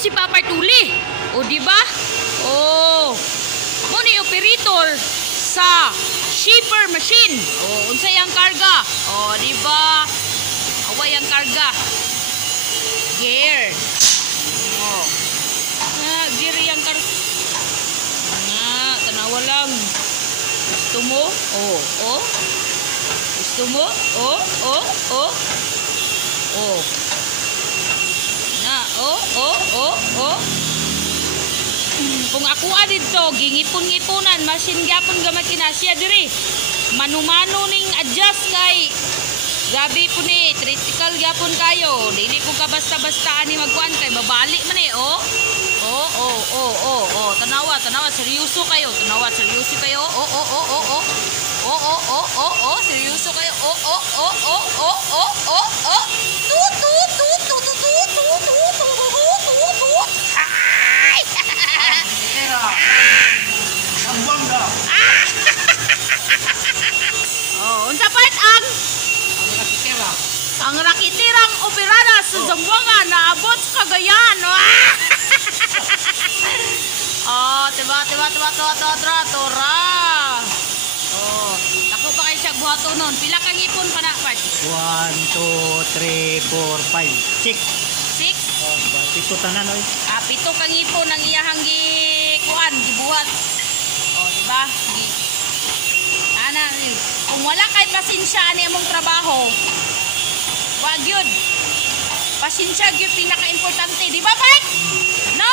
si Papa Tuli. O di ba? Oh. Mo ni operator sa shipper machine. O unsay ang karga? O di ba? Away ang karga. Gear. Oh. Gear yang karga. Tanawa lang. Gusto mo? Oh. Gusto mo? Oh. Kung ako dito, gingipon-ngiponan, masin gyapon gamay kinasya diri. Manu-manu ning adjust kay gabi po ni, critical gyapon kayo. Dili po ka basta-basta ani magkuan kay babalik man eh, oh. Tanawa, seryoso kayo. Seryoso kayo. Seryoso kayo. Unsa part ang rakitirang operada sa Zamboanga naabot sa Cagayan. Tiba. Ako pa kayo siya buhato nun. Pila kang ipon pa na, Pat? 1, 2, 3, 4, 5, 6. 6? Pito tanan, oy. Pito kang ipon ang iyahang gibuhat. Diba? Kung wala kay pasensya ani among trabaho, wag yun. Pasensya gyud pinaka-importante, di ba, Pat? No?